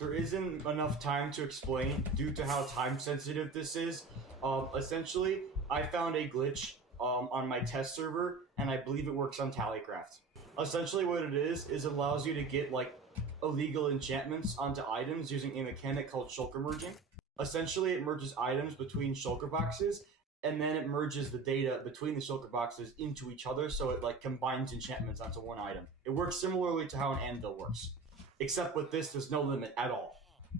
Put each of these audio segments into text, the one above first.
There isn't enough time to explain due to how time sensitive this is. Essentially, I found a glitch on my test server, and I believe it works on Tallycraft. Essentially what it is it allows you to get like illegal enchantments onto items using a mechanic called Shulker Merging. Essentially it merges items between shulker boxes, and then it merges the data between the shulker boxes into each other, so it like combines enchantments onto one item. It works similarly to how an anvil works, except with this there's no limit at all.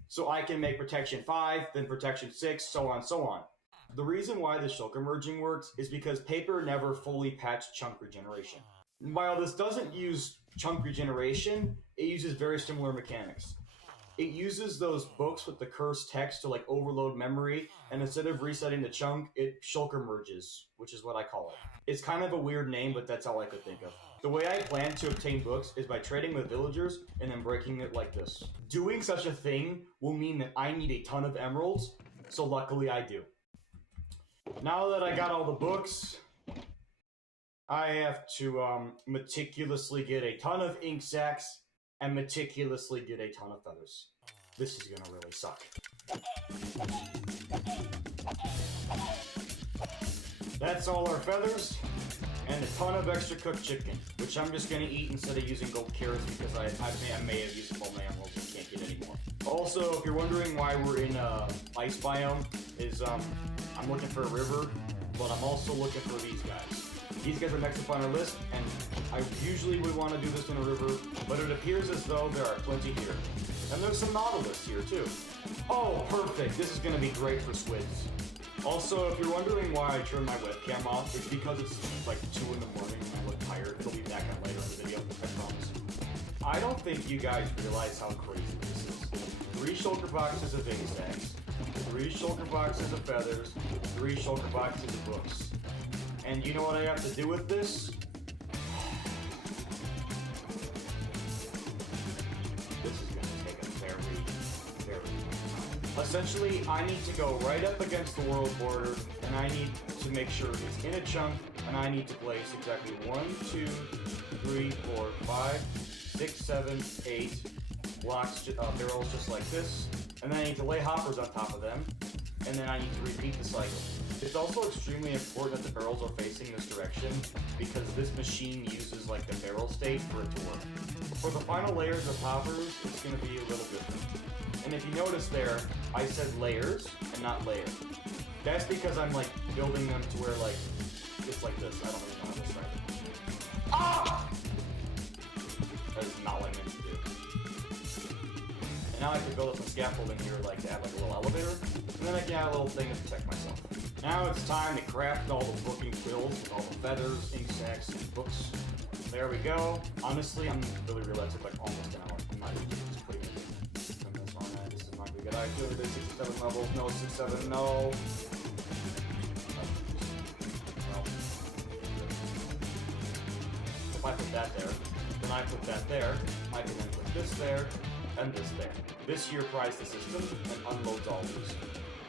So I can make protection 5, then protection 6, so on, so on. The reason why the Shulker Merging works is because paper never fully patched chunk regeneration. While this doesn't use chunk regeneration, it uses very similar mechanics. It uses those books with the cursed text to like overload memory, and instead of resetting the chunk, it Shulker merges, which is what I call it. It's kind of a weird name, but that's all I could think of. The way I plan to obtain books is by trading with villagers and then breaking it like this. Doing such a thing will mean that I need a ton of emeralds, so luckily I do. Now that I got all the books, I have to meticulously get a ton of ink sacs and meticulously get a ton of feathers. This is gonna really suck. That's all our feathers and a ton of extra cooked chicken, which I'm just gonna eat instead of using gold carrots because I may have used all my emeralds and can't get any more. Also, if you're wondering why we're in ice biome, is I'm looking for a river, but I'm also looking for these guys. These guys are next up on our list, and I usually would want to do this in a river, but it appears as though there are plenty here. And there's some nautilus here too. Oh, perfect! This is going to be great for squids. Also, if you're wondering why I turned my webcam off, it's because it's like 2 in the morning and I look tired. It'll be back on later in the video, I promise. I don't think you guys realize how crazy this is. 3 shulker boxes of ink sacs, 3 shulker boxes of feathers, 3 shulker boxes of books. And you know what I have to do with this? This is going to take a very, very long time. Essentially, I need to go right up against the world border, and I need to make sure it's in a chunk, and I need to place exactly 1, 2, 3, 4, 5, 6, 7, 8 blocks, barrels just like this, and then I need to lay hoppers on top of them, and then I need to repeat the cycle. It's also extremely important that the barrels are facing this direction because this machine uses like the barrel state for it to work. For the final layers of hoppers, it's going to be a little different. And if you notice there, I said layers and not layer. That's because I'm like building them to where like, it's like this. I don't really know how to describe it. Ah! That is not what I meant to do. And now I can build up some scaffolding here like to add like a little elevator. And then I can add a little thing to protect myself. Now it's time to craft all the booking quills with all the feathers, ink sacs, and books. There we go. Honestly, I'm really realized it's like almost an hour. I'm not even just putting it in. This on that. This is not gonna be a good idea. There's 67 levels. No, 67. No. If I put that there, then I put that there. I can then put this there and this there. This here tries the system and unloads all these.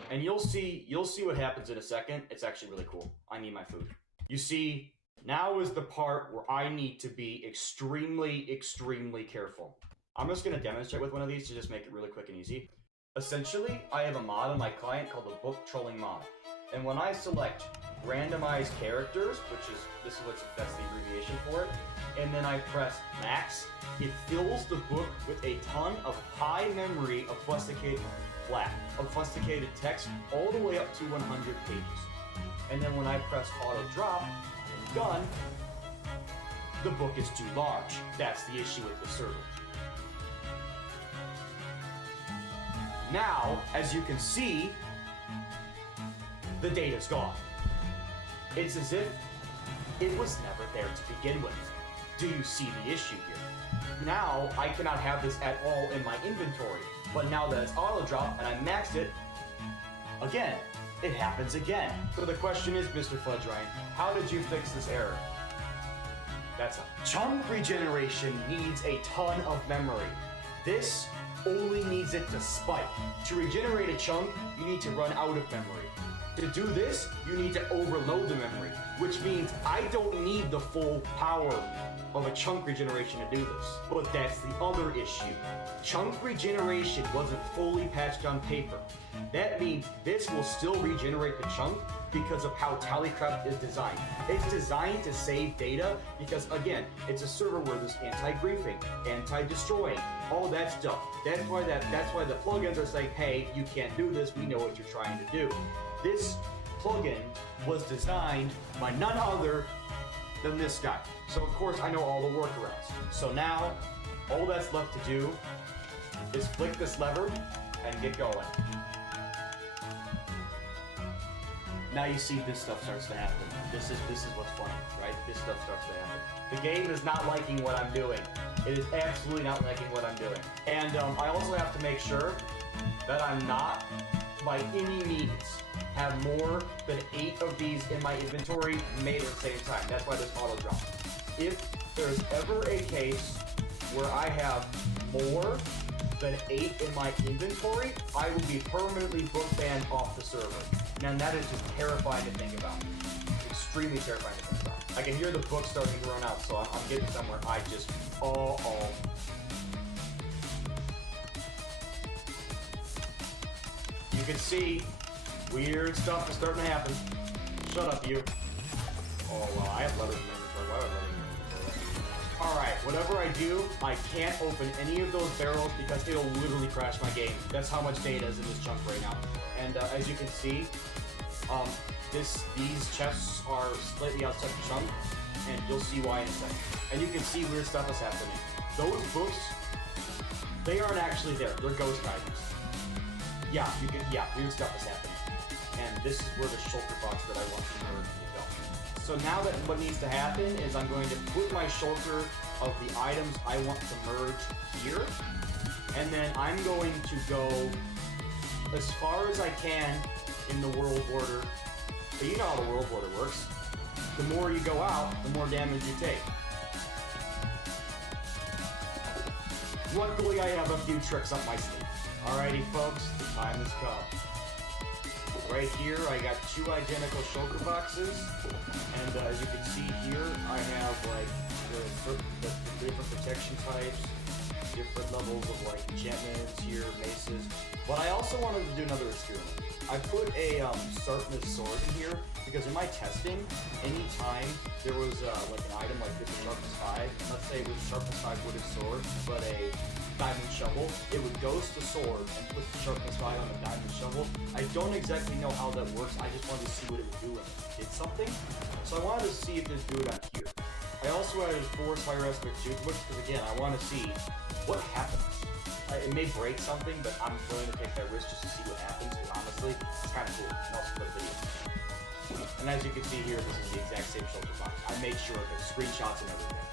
And you'll see what happens in a second. It's actually really cool. I need my food. You see, now is the part where I need to be extremely, extremely careful. I'm just going to demonstrate with one of these to just make it really quick and easy. Essentially, I have a mod on my client called the book trolling mod. And when I select randomized characters, that's the abbreviation for it, and then I press max, it fills the book with a ton of high memory obfuscated text all the way up to 100 pages. And then when I press auto drop and done, the book is too large. That's the issue with the server. Now, as you can see, the data's gone. It's as if it was never there to begin with. Do you see the issue here? Now, I cannot have this at all in my inventory. But now that it's auto drop and I maxed it, again, it happens again. So the question is, Mr. Fudge Ryan, how did you fix this error? That's a chunk regeneration needs a ton of memory. This only needs it to spike. To regenerate a chunk, you need to run out of memory. To do this, you need to overload the memory, which means I don't need the full power of a chunk regeneration to do this. But that's the other issue. Chunk regeneration wasn't fully patched on paper. That means this will still regenerate the chunk because of how Tallycraft is designed. It's designed to save data because, again, it's a server where there's anti-griefing, anti-destroying, all that stuff. That's why the plugins are saying, hey, you can't do this, we know what you're trying to do. This plugin was designed by none other than this guy. So of course I know all the workarounds. So now, all that's left to do is flick this lever and get going. Now you see this stuff starts to happen. This is what's funny, right? This stuff starts to happen. The game is not liking what I'm doing. It is absolutely not liking what I'm doing. And I also have to make sure that I'm not, by any means, have more than 8 of these in my inventory made at the same time. That's why this auto drops. If there's ever a case where I have more than 8 in my inventory, I will be permanently book banned off the server. Now that is just terrifying to think about. Extremely terrifying to think about. I can hear the book starting to run out, so I'm getting somewhere. I just, You can see weird stuff is starting to happen. Shut up, you. Oh, well, I have letters in my inventory. Why would I have letters in my inventory? Alright, whatever I do, I can't open any of those barrels because it'll literally crash my game. That's how much data is in this chunk right now. And as you can see, these chests are slightly outside the chunk, and you'll see why in a second. And you can see weird stuff is happening. Those books, they aren't actually there. They're ghost items. Yeah, weird stuff is happening. And this is where the shulker box that I want to merge will go. So now that what needs to happen is I'm going to put my shulker of the items I want to merge here, and then I'm going to go as far as I can in the world border. But you know how the world border works. The more you go out, the more damage you take. Luckily, I have a few tricks up my sleeve. Alrighty, folks, the time has come. Right here, I got 2 identical shulker boxes, and as you can see here, I have like the different protection types, different levels of like enchantments here, maces. But I also wanted to do another experiment. I put a sharpness sword in here because in my testing, anytime there was like an item like this, sharpness 5, let's say it was sharpness 5 wooden sword, but a diamond shovel, it would ghost the sword and put the sharpness 5 on the diamond shovel. I don't exactly know how that works. I just wanted to see what it would do when it did something. So I wanted to see if this do it on here. I also added 4 fire aspect tooth books because again, I want to see what happens. It may break something, but I'm willing to take that risk just to see what happens, because honestly, it's kind of cool. And also put a video. And as you can see here, this is the exact same shulker box. I made sure of the screenshots and everything.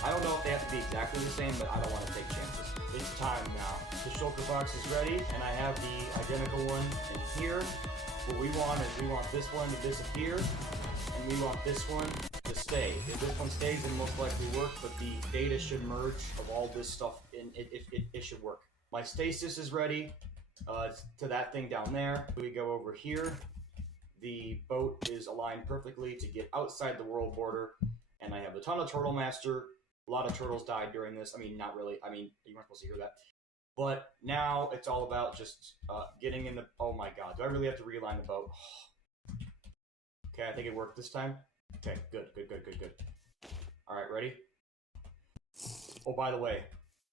I don't know if they have to be exactly the same, but I don't want to take chances. It's time now. The shulker box is ready, and I have the identical one in here. What we want is we want this one to disappear, and we want this one to stay. If this one stays, then most likely work, but the data should merge of all this stuff, and it should work. My stasis is ready to that thing down there. We go over here. The boat is aligned perfectly to get outside the world border, and I have a ton of Turtle Master. A lot of turtles died during this. I mean, not really. I mean, you weren't supposed to hear that. But now it's all about just getting in the... Oh my god, do I really have to realign the boat? Okay, I think it worked this time. Okay, good. Alright, ready? Oh, by the way,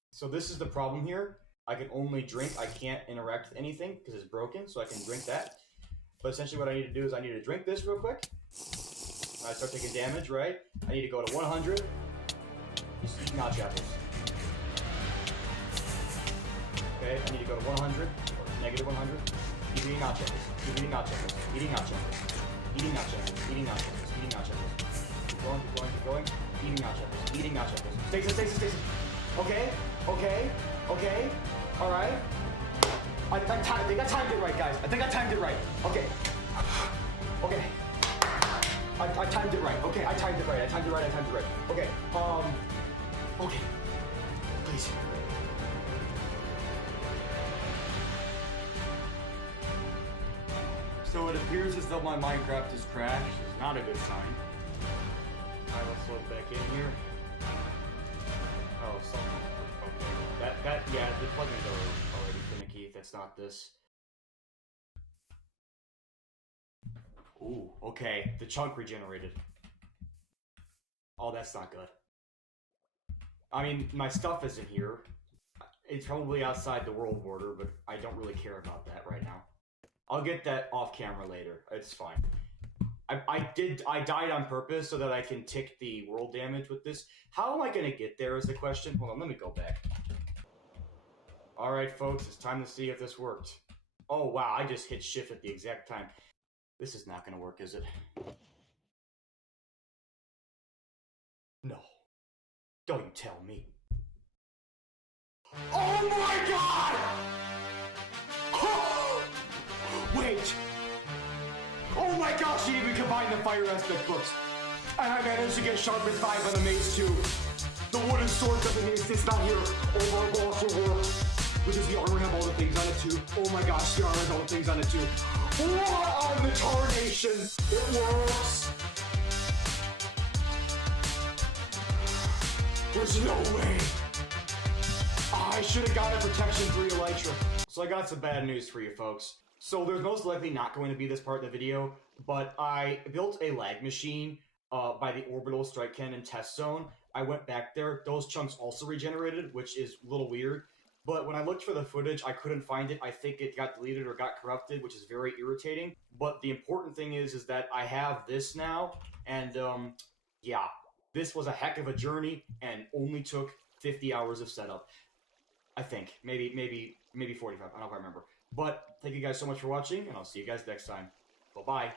so this is the problem here. I can only drink, I can't interact with anything because it's broken, so I can drink that. But essentially what I need to do is I need to drink this real quick. I start taking damage, right? I need to go to 100. Just eat notch apples. Okay, I need to go to 100, negative 100. Keep eating notch apples. Keep eating notch apples. Eating notch apples. Eating notch apples. Eating notch apples. Eating notch apples. Keep going. Eating notch apples. Eating notch apples. Stasis. Okay. Alright. I think I timed it right, guys. I think I timed it right. Okay. I timed it right. Okay, I timed it right. Okay. Okay. Please. So it appears as though my Minecraft has crashed. It's not a good sign. Alright, let's load back in here. Oh, something. Okay. Yeah, the plugins are already finicky if that's not this. Ooh, okay. The chunk regenerated. Oh, that's not good. I mean, my stuff isn't here. It's probably outside the world border, but I don't really care about that right now. I'll get that off camera later. It's fine. I died on purpose so that I can tick the world damage with this. How am I gonna get there is the question. Hold on, let me go back. Alright, folks, it's time to see if this worked. Oh, wow, I just hit shift at the exact time. This is not gonna work, is it? No. Don't you tell me. Oh my god! Wait! Oh my gosh, you even combined the fire aspect books. And I managed to get sharpness 5 on the maze too. The wooden sword doesn't exist out here. Oh my gosh, it works. Which is the armor have all the things on it too. Oh my gosh, the armor has all the things on it too. What on the tarnation? It works. There's no way. I should have gotten protection 3 elytra. So I got some bad news for you folks. So there's most likely not going to be this part of the video, but I built a lag machine by the orbital strike cannon test zone. I went back there. Those chunks also regenerated, which is a little weird. But when I looked for the footage, I couldn't find it. I think it got deleted or got corrupted, which is very irritating. But the important thing is that I have this now, and yeah, this was a heck of a journey and only took 50 hours of setup. I think. Maybe 45. I don't know if I remember. But thank you guys so much for watching, and I'll see you guys next time. Bye-bye.